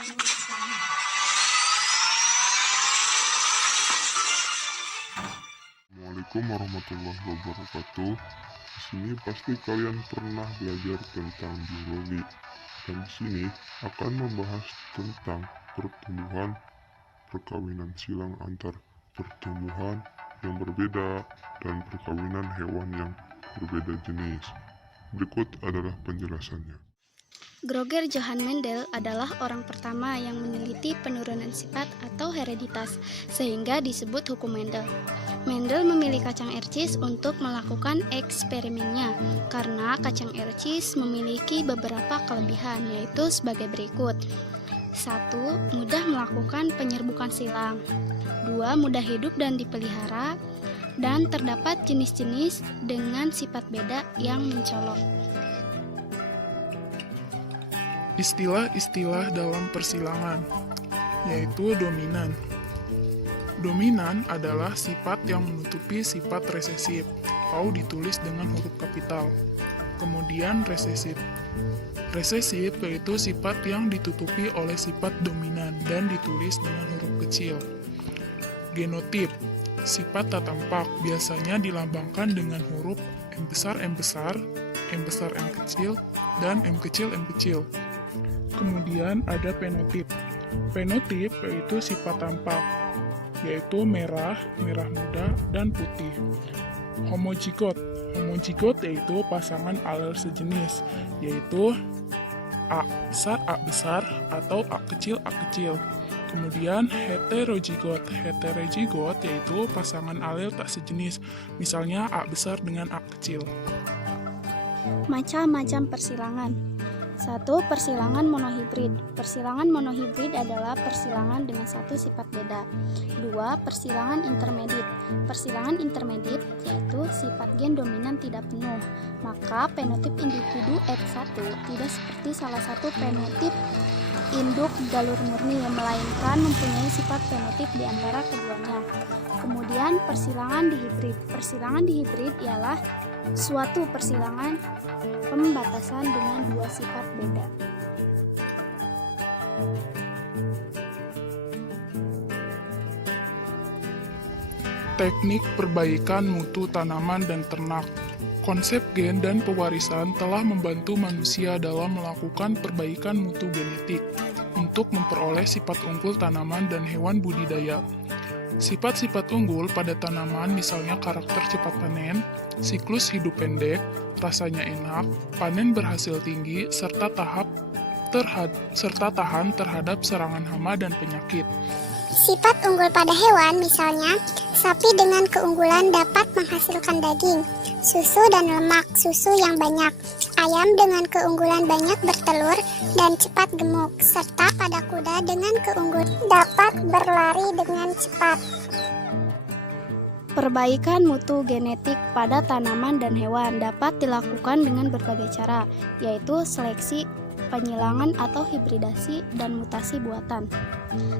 Assalamualaikum warahmatullahi wabarakatuh. Di sini pasti kalian pernah belajar tentang biologi. Dan di sini akan membahas tentang pertumbuhan, perkawinan silang antar pertumbuhan yang berbeda dan perkawinan hewan yang berbeda jenis. Berikut adalah penjelasannya. Gregor Johann Mendel adalah orang pertama yang meneliti penurunan sifat atau hereditas, sehingga disebut hukum Mendel. Mendel memilih kacang ercis untuk melakukan eksperimennya, karena kacang ercis memiliki beberapa kelebihan, yaitu sebagai berikut. 1. Mudah melakukan penyerbukan silang. 2. Mudah hidup dan dipelihara. Dan terdapat jenis-jenis dengan sifat beda yang mencolok. Istilah-istilah dalam persilangan, yaitu dominan. Dominan adalah sifat yang menutupi sifat resesif, atau ditulis dengan huruf kapital. Kemudian resesif. Resesif yaitu sifat yang ditutupi oleh sifat dominan dan ditulis dengan huruf kecil. Genotip, sifat tak tampak, biasanya dilambangkan dengan huruf M besar, M besar, M besar, M kecil, dan M kecil, M kecil. Kemudian ada fenotip. Fenotip yaitu sifat tampak, yaitu merah, merah muda, dan putih. Homozigot. Homozigot yaitu pasangan alel sejenis, yaitu A besar, atau A kecil, A kecil. Kemudian heterozigot. Heterozigot yaitu pasangan alel tak sejenis, misalnya A besar dengan A kecil. Macam-macam persilangan. 1. Persilangan monohibrid. Persilangan monohibrid adalah persilangan dengan satu sifat beda. 2. Persilangan intermedit. Persilangan intermedit yaitu sifat gen dominan tidak penuh. Maka fenotip individu F1 tidak seperti salah satu fenotip induk galur murni, melainkan mempunyai sifat fenotip di antara keduanya. Kemudian persilangan dihibrid. Persilangan dihibrid ialah suatu persilangan pembatasan dengan dua sifat beda. Teknik perbaikan mutu tanaman dan ternak. Konsep gen dan pewarisan telah membantu manusia dalam melakukan perbaikan mutu genetik untuk memperoleh sifat unggul tanaman dan hewan budidaya. Sifat-sifat unggul pada tanaman misalnya karakter cepat panen, siklus hidup pendek, rasanya enak, panen berhasil tinggi, serta tahan terhadap serangan hama dan penyakit. Sifat unggul pada hewan misalnya, sapi dengan keunggulan dapat menghasilkan daging, susu dan lemak, susu yang banyak. Ayam dengan keunggulan banyak bertelur dan cepat gemuk, serta pada kuda dengan keunggulan dapat berlari dengan cepat. Perbaikan mutu genetik pada tanaman dan hewan dapat dilakukan dengan berbagai cara, yaitu seleksi, penyilangan atau hibridasi, dan mutasi buatan.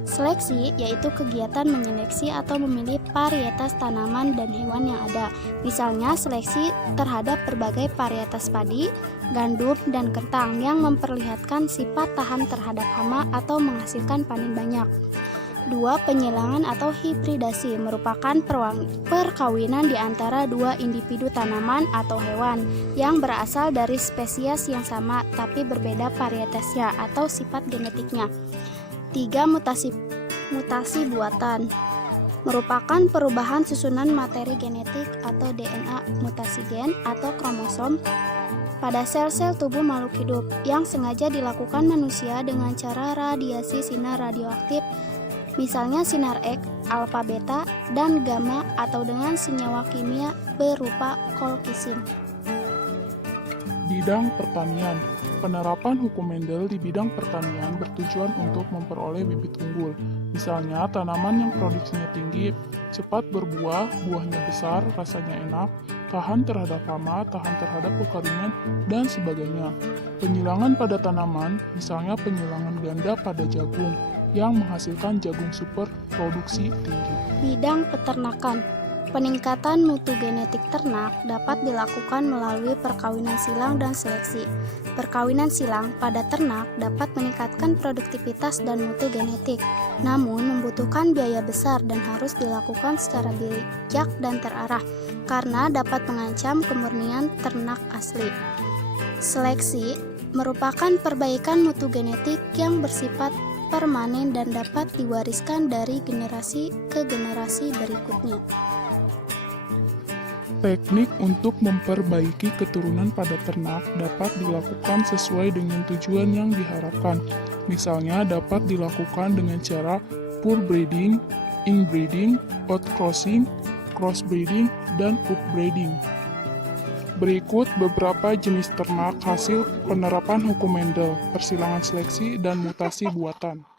Seleksi yaitu kegiatan menyeleksi atau memilih varietas tanaman dan hewan yang ada. Misalnya seleksi terhadap berbagai varietas padi, gandum, dan kentang yang memperlihatkan sifat tahan terhadap hama atau menghasilkan panen banyak. 2. Penyilangan atau hibridasi merupakan perkawinan di antara dua individu tanaman atau hewan yang berasal dari spesies yang sama tapi berbeda varietasnya atau sifat genetiknya. 3. Mutasi buatan merupakan perubahan susunan materi genetik atau DNA, mutasi gen atau kromosom pada sel-sel tubuh makhluk hidup yang sengaja dilakukan manusia dengan cara radiasi sinar radioaktif, misalnya sinar X, alfa, beta, dan gamma, atau dengan senyawa kimia berupa kolkisin. Bidang pertanian. Penerapan hukum Mendel di bidang pertanian bertujuan untuk memperoleh bibit unggul. Misalnya, tanaman yang produksinya tinggi, cepat berbuah, buahnya besar, rasanya enak, tahan terhadap hama, tahan terhadap kekeringan, dan sebagainya. Penyilangan pada tanaman, misalnya penyilangan ganda pada jagung, yang menghasilkan jagung super produksi tinggi. Bidang peternakan. Peningkatan mutu genetik ternak dapat dilakukan melalui perkawinan silang dan seleksi. Perkawinan silang pada ternak dapat meningkatkan produktivitas dan mutu genetik, namun membutuhkan biaya besar dan harus dilakukan secara bijak dan terarah karena dapat mengancam kemurnian ternak asli. Seleksi merupakan perbaikan mutu genetik yang bersifat permanen dan dapat diwariskan dari generasi ke generasi berikutnya. Teknik untuk memperbaiki keturunan pada ternak dapat dilakukan sesuai dengan tujuan yang diharapkan. Misalnya dapat dilakukan dengan cara purebreeding, inbreeding, outcrossing, crossbreeding, dan upbreeding. Berikut beberapa jenis ternak hasil penerapan hukum Mendel, persilangan seleksi, dan mutasi buatan.